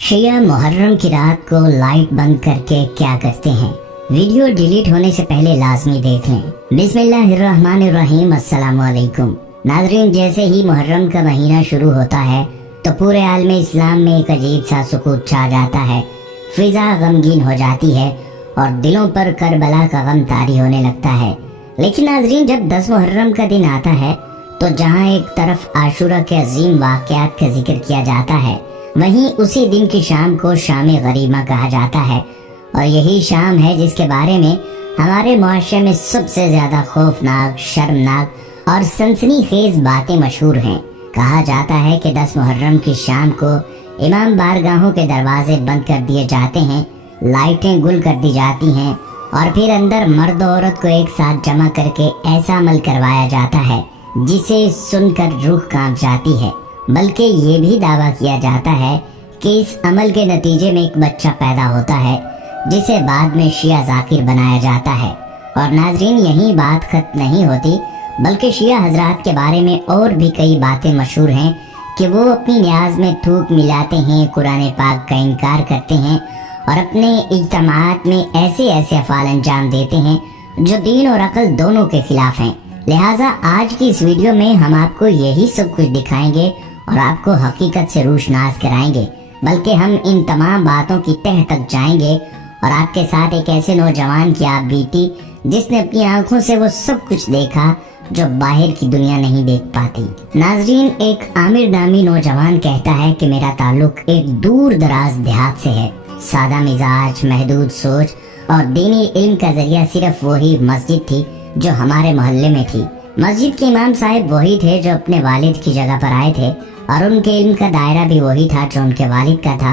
शिया मुहर्रम की रात को लाइट बंद करके क्या करते हैं? वीडियो डिलीट होने से पहले लाजमी देख लें। बिस्मिल्लाहिर्रहमानिर्रहीम। अस्सलामु अलैकुम नाज़रीन, जैसे ही मुहर्रम का महीना शुरू होता है तो पूरे आलम इस्लाम में एक अजीब सा सुकूत छा जाता है। फिजा गमगीन हो जाती है और दिलों पर करबला का गम तारी होने लगता है। लेकिन नाज़रीन, जब 10 मुहर्रम का दिन आता है तो जहाँ एक तरफ आशूरा के अजीम वाक़यात का जिक्र किया जाता है, वहीं उसी दिन की शाम को शाम गरीमा कहा जाता है। और यही शाम है जिसके बारे में हमारे मुआशरे में सबसे ज्यादा खौफनाक, शर्मनाक और सनसनीखेज बातें मशहूर हैं। कहा जाता है कि 10 मुहर्रम की शाम को इमाम बारगाहों के दरवाजे बंद कर दिए जाते हैं, लाइटें गुल कर दी जाती हैं और फिर अंदर मर्द और औरत को एक साथ जमा करके ऐसा अमल करवाया जाता है जिसे सुनकर रूह कांप जाती है। बल्कि ये भी दावा किया जाता है कि इस अमल के नतीजे में एक बच्चा पैदा होता है जिसे बाद में शिया जाकिर बनाया जाता है। और नाजरीन, यही बात खत्म नहीं होती, बल्कि शिया हजरात के बारे में और भी कई बातें मशहूर हैं कि वो अपनी न्याज में थूक मिलाते हैं, कुरान पाक का इनकार करते हैं और अपने इज्तमात में ऐसे ऐसे अफ़ाल अंजाम देते हैं जो दीन और अकल दोनों के खिलाफ हैं। लिहाजा आज की इस वीडियो में हम आपको यही सब कुछ दिखाएंगे और आपको हकीकत से रोशनास कराएंगे। बल्कि हम इन तमाम बातों की तह तक जाएंगे और आपके साथ एक ऐसे नौजवान की आप बीती जिसने अपनी आंखों से वो सब कुछ देखा जो बाहर की दुनिया नहीं देख पाती। नाजरीन, एक आमिर नामी नौजवान कहता है कि मेरा ताल्लुक एक दूर दराज देहात से है। सादा मिजाज, महदूद सोच और दीनी इल्म का जरिया सिर्फ वही मस्जिद थी जो हमारे मोहल्ले में थी। मस्जिद के इमाम साहब वही थे जो अपने वालिद की जगह पर आए थे और उनके इल्म का दायरा भी वही था जो उनके वालिद का था।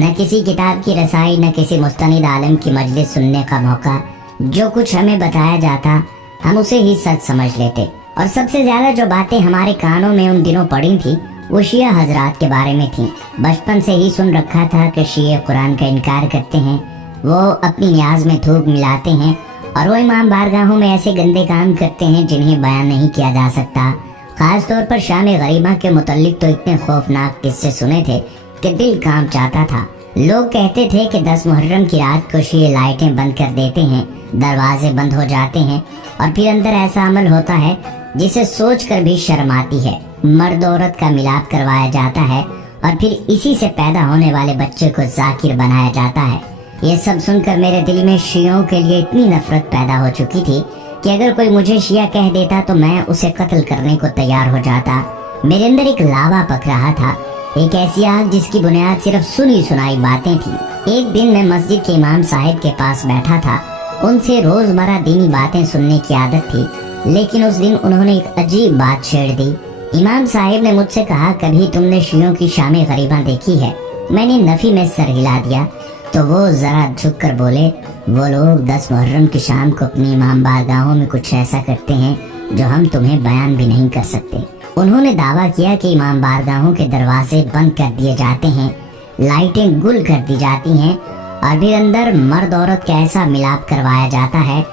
न किसी किताब की रसाई, न किसी मुस्तनिद आलम की मजलिस सुनने का मौका। जो कुछ हमें बताया जाता हम उसे ही सच समझ लेते। और सबसे ज्यादा जो बातें हमारे कानों में उन दिनों पड़ी थी वो शिया हजरात के बारे में थी। बचपन से ही सुन रखा था कि शिया कुरान का इनकार करते हैं, वो अपनी न्याज में थूक मिलाते हैं और वो इमाम बारगाहों में ऐसे गंदे काम करते हैं जिन्हें बयान नहीं किया जा सकता। खास तौर पर शाम गरीमा के मुतल्लिक तो इतने खौफनाक किस्से सुने थे कि दिल कांप जाता था। लोग कहते थे कि 10 मुहर्रम की रात को शिये लाइटें बंद कर देते हैं, दरवाजे बंद हो जाते हैं और फिर अंदर ऐसा अमल होता है जिसे सोचकर भी शर्म आती है। मर्द औरत का मिलाप करवाया जाता है और फिर इसी से पैदा होने वाले बच्चे को जाकिर बनाया जाता है। ये सब सुनकर मेरे दिल में शियों के लिए इतनी नफरत पैदा हो चुकी थी कि अगर कोई मुझे शिया कह देता तो मैं उसे कत्ल करने को तैयार हो जाता। मेरे अंदर एक लावा पक रहा था, एक ऐसी आग जिसकी बुनियाद सिर्फ सुनी सुनाई बातें थी। एक दिन मैं मस्जिद के इमाम साहब के पास बैठा था। उनसे रोजमर्रा दीनी बातें सुनने की आदत थी, लेकिन उस दिन उन्होंने एक अजीब बात छेड़ दी। इमाम साहब ने मुझसे कहा, कभी तुमने शियों की शाम गरीबा देखी है? मैंने नफी में सर हिला दिया तो वो जरा झुक कर बोले, वो लोग 10 मुहर्रम की शाम को अपनी इमाम बारगाहों में कुछ ऐसा करते हैं जो हम तुम्हें बयान भी नहीं कर सकते। उन्होंने दावा किया कि इमाम बारगाहों के दरवाजे बंद कर दिए जाते हैं, लाइटें गुल कर दी जाती हैं और फिर अंदर मर्द औरत का ऐसा मिलाप करवाया जाता है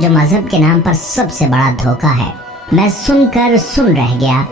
जो मजहब के नाम पर सबसे बड़ा धोखा है। मैं सुनकर सुन रह गया।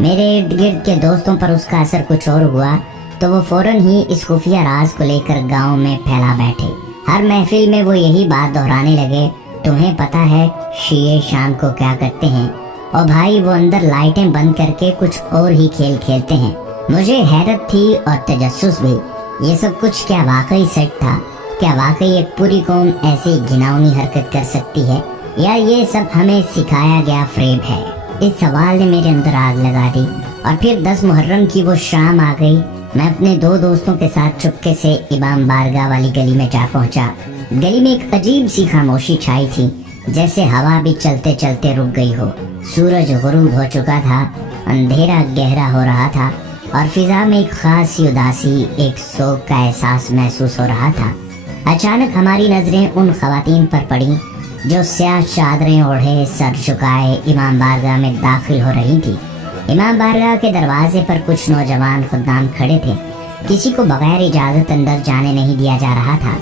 मेरे इर्द गिर्द के दोस्तों पर उसका असर कुछ और हुआ तो वो फौरन ही इस खुफिया राज को लेकर गांव में फैला बैठे। हर महफिल में वो यही बात दोहराने लगे, तुम्हें पता है शिये शाम को क्या करते हैं? और भाई, वो अंदर लाइटें बंद करके कुछ और ही खेल खेलते हैं। मुझे हैरत थी और तजस्सुस भी। ये सब कुछ क्या वाकई सच था? क्या वाकई एक पूरी कौम ऐसी घिनौनी हरकत कर सकती है, या ये सब हमें सिखाया गया फ्रेब है? इस सवाल ने मेरे अंदर आग लगा दी। और फिर 10 मुहर्रम की वो शाम आ गई। मैं अपने 2 दोस्तों के साथ चुपके से इमाम बारगाह वाली गली में जा पहुंचा। गली में एक अजीब सी खामोशी छाई थी, जैसे हवा भी चलते चलते रुक गई हो। सूरज गुरूब हो चुका था, अंधेरा गहरा हो रहा था और फिजा में एक खास सी उदासी, एक शोक का एहसास महसूस हो रहा था। अचानक हमारी नजरें उन खवातीन पर पड़ी जो स्याह चादरें ओढ़े, सर झुकाए इमाम बारगाह में दाखिल हो रही थी। इमाम बारगाह के दरवाजे पर कुछ नौजवान खुदनाम खड़े थे। किसी को बगैर इजाजत अंदर जाने नहीं दिया जा रहा था।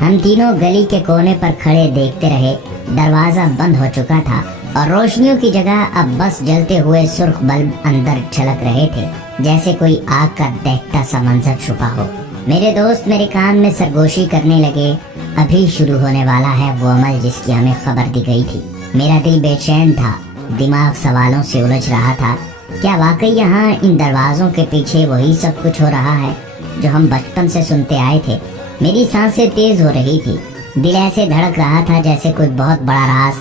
हम तीनों गली के कोने पर खड़े देखते रहे। दरवाजा बंद हो चुका था और रोशनियों की जगह अब बस जलते हुए सुर्ख बल्ब अंदर झलक रहे थे, जैसे कोई आग का दहकता सा मंजर छुपा हो। मेरे दोस्त मेरे कान में सरगोशी करने लगे, अभी शुरू होने वाला है वो अमल जिसकी हमें खबर दी गई थी। मेरा दिल बेचैन था, दिमाग सवालों से उलझ रहा था। क्या वाकई यहाँ इन दरवाजों के पीछे वही सब कुछ हो रहा है जो हम बचपन से सुनते आए थे? मेरी सांसें तेज हो रही थी, दिल ऐसे धड़क रहा था जैसे कोई बहुत बड़ा राज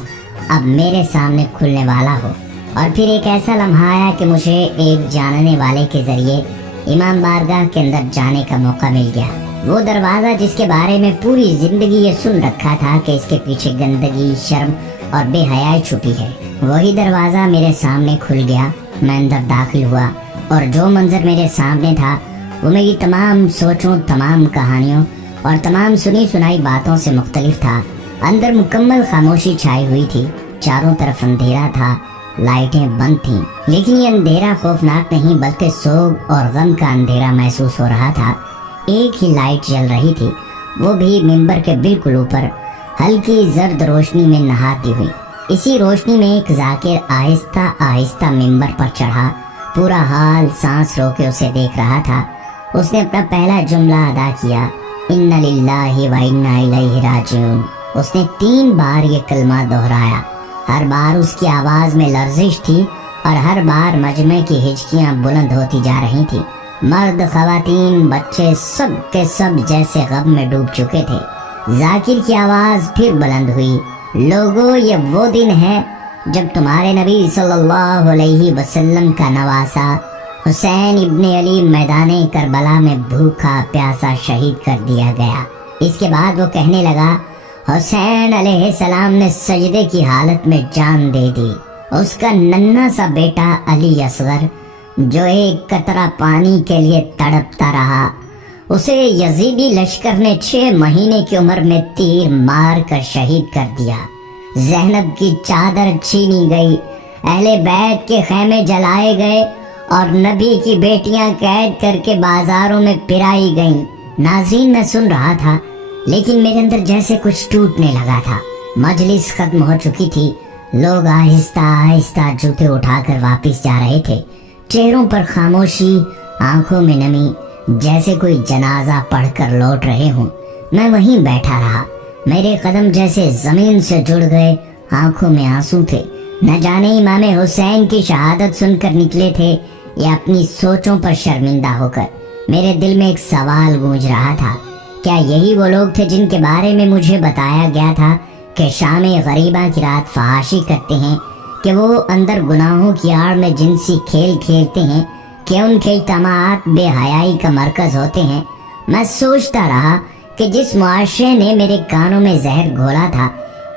अब मेरे सामने खुलने वाला हो। और फिर एक ऐसा लम्हा आया कि मुझे एक जानने वाले के जरिए इमाम बारगाह के अंदर जाने का मौका मिल गया। वो दरवाजा जिसके बारे में पूरी जिंदगी ये सुन रखा था कि इसके पीछे गंदगी, शर्म और बेहयाई छुपी है, वही दरवाजा मेरे सामने खुल गया। मैं अंदर दाखिल हुआ और जो मंजर मेरे सामने था वो मेरी तमाम सोचों, तमाम कहानियों और तमाम सुनी सुनाई बातों से मुख्तलिफ था। अंदर मुकम्मल खामोशी छाई हुई थी, चारों तरफ अंधेरा था, लाइटें बंद थीं, लेकिन ये अंधेरा खौफनाक नहीं बल्कि सोग और गम का अंधेरा महसूस हो रहा था। एक ही लाइट जल रही थी, वो भी मिंबर के बिल्कुल ऊपर, हल्की जर्द रोशनी में नहाती हुई। इसी रोशनी में एक जाकिर आहिस्ता आहिस्ता मिंबर पर चढ़ा, पूरा हाल सांस रोके उसे देख रहा था। उसने अपना पहला जुमला अदा किया, इन्ना लिल्लाहि व इन्ना इलैहि राजिऊन। उसने 3 बार ये कलमा दोहराया। हर बार उसकी आवाज में लर्जिश थी और हर बार मजमे की हिचकियां बुलंद होती जा रही थी। मर्द, खवातीन, बच्चे सब के सब जैसे गम में डूब चुके थे। जाकिर की आवाज फिर बुलंद हुई, लोगों ये वो दिन है जब तुम्हारे नबी सल्लल्लाहु अलैहि वसल्लम का नवासा हुसैन इब्ने अली मैदाने करबला में भूखा प्यासा शहीद कर दिया गया। इसके बाद वो कहने लगा, हुसैन अलैहिस्सलाम ने सजदे की हालत में जान दे दी। उसका नन्हा सा बेटा अली असगर जो एक कतरा पानी के लिए तड़पता रहा, उसे यजीदी लश्कर ने 6 महीने की उम्र में तीर मार कर शहीद कर दिया। ज़ैनब की चादर छीनी गई, अहले बैत के खैमे जलाए गए और नबी की बेटियां कैद करके बाजारों में पिराई गईं। नाज़रीन, मैं सुन रहा था लेकिन मेरे अंदर जैसे कुछ टूटने लगा था। मजलिस खत्म हो चुकी थी, लोग आहिस्ता आहिस्ता जूते उठाकर वापस जा रहे थे। चेहरों पर खामोशी, आंखों में नमी, जैसे कोई जनाजा पढ़कर लौट रहे हों। मैं वहीं बैठा रहा, मेरे कदम जैसे जमीन से जुड़ गए, आंखों में आंसू थे। न जाने इमाम हुसैन की शहादत सुनकर निकले थे या अपनी सोचों पर शर्मिंदा होकर। मेरे दिल में एक सवाल गूंज रहा था, क्या यही वो लोग थे जिनके बारे में मुझे बताया गया था कि शामे गरीबा की रात फहाशी करते हैं, कि वो अंदर गुनाहों की आड़ में जिनसी खेल खेलते हैं, कि उनके तमात बेहयाई का मरकज होते हैं। मैं सोचता रहा कि जिस मुआशरे ने मेरे कानों में जहर घोला था,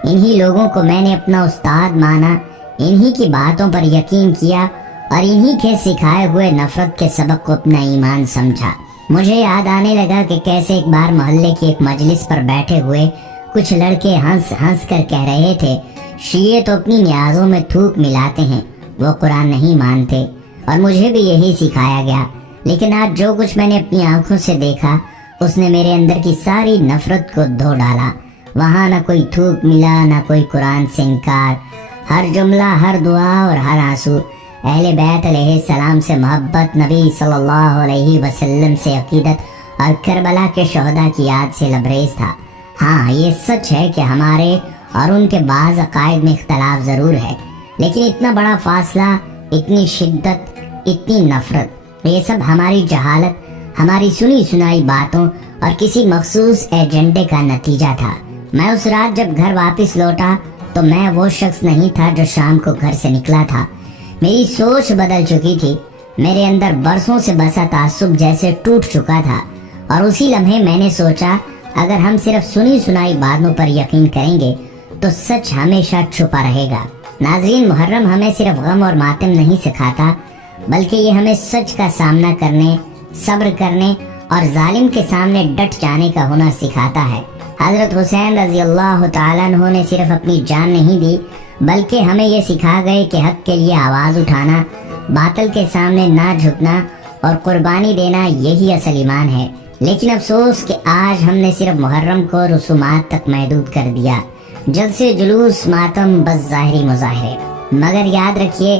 इन्हीं लोगों को मैंने अपना उस्ताद माना, इन्हीं की बातों पर यकीन किया और इन्हीं के सिखाए हुए नफरत के सबक को अपना ईमान समझा। मुझे याद आने लगा कि कैसे एक बार मोहल्ले की एक मजलिस पर बैठे हुए कुछ लड़के हंस हंस कर कह रहे थे, शीए तो अपनी न्याजों में थूक मिलाते हैं, वो कुरान नहीं मानते। और मुझे भी यही सिखाया गया, लेकिन आज जो कुछ मैंने अपनी आंखों से देखा उसने मेरे अंदर की सारी नफरत को धो डाला। वहाँ न कोई थूक मिला, न कोई कुरान से इनकार, हर जुमला, हर दुआ और हर आंसू अहले बैत अलैहिस्सलाम से मोहब्बत, नबी सल्लल्लाहु अलैहि वसल्लम से अकीदत और करबला के शहदा की याद से लबरेज था। हाँ, ये सच है कि हमारे और उनके बाज़ अकायद में इख्तलाफ ज़रूर है, लेकिन इतना बड़ा फासला, इतनी शिद्दत, इतनी नफरत, ये सब हमारी जहालत, हमारी सुनी सुनाई बातों और किसी मखसूस एजेंडे का नतीजा था। मैं उस रात जब घर वापस लौटा तो मैं वो शख्स नहीं था जो शाम को घर से निकला था। मेरी सोच बदल चुकी थी, मेरे अंदर बरसों से बसा तासुब जैसे टूट चुका था। और उसी लम्हे मैंने सोचा, अगर हम सिर्फ सुनी सुनाई बातों पर यकीन करेंगे तो सच हमेशा छुपा रहेगा। नाज़रीन, मुहर्रम हमें सिर्फ गम और मातम नहीं सिखाता, बल्कि ये हमें सच का सामना करने, सब्र करने और जालिम के सामने डट जाने का हुनर सिखाता है। हजरत हुसैन रजी अल्लाह तआला अन्हु ने सिर्फ अपनी जान नहीं दी, बल्कि हमें ये सिखा गए कि हक के लिए आवाज़ उठाना, बातिल के सामने ना झुकना और कुर्बानी देना, यही असल ईमान है। लेकिन अफसोस कि आज हमने सिर्फ मुहर्रम को रसूमात तक महदूद कर दिया, जलसे, जुलूस, मातम, बस ज़ाहिरी मुज़ाहिरे। मगर याद रखिए,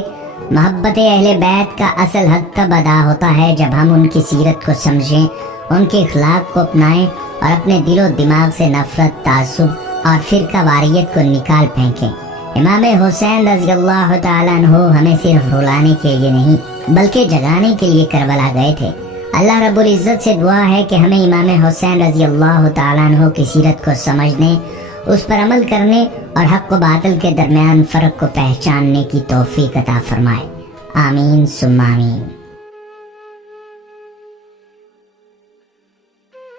मोहब्बत अहले बैत का असल हक तब अदा होता है जब हम उनकी सीरत को समझें, उनके अखलाक को अपनाएं और अपने दिलो दिमाग से नफरत, तासुब और फिरका वारियत को निकाल फेंकें। इमाम हुसैन रज़ियल्लाहु ताला अन्हु हमें सिर्फ रुलाने के लिए नहीं बल्कि जगाने के लिए करबला गए थे। अल्लाह रब्बुल इज़्ज़त से दुआ है कि हमें इमाम हुसैन रज़ियल्लाहु ताला अन्हु की सीरत को समझने, उस पर अमल करने और हक व बातिल के दरमियान फ़र्क को पहचानने की तौफीक अता फरमाए। आमीन सुम्मा आमीन।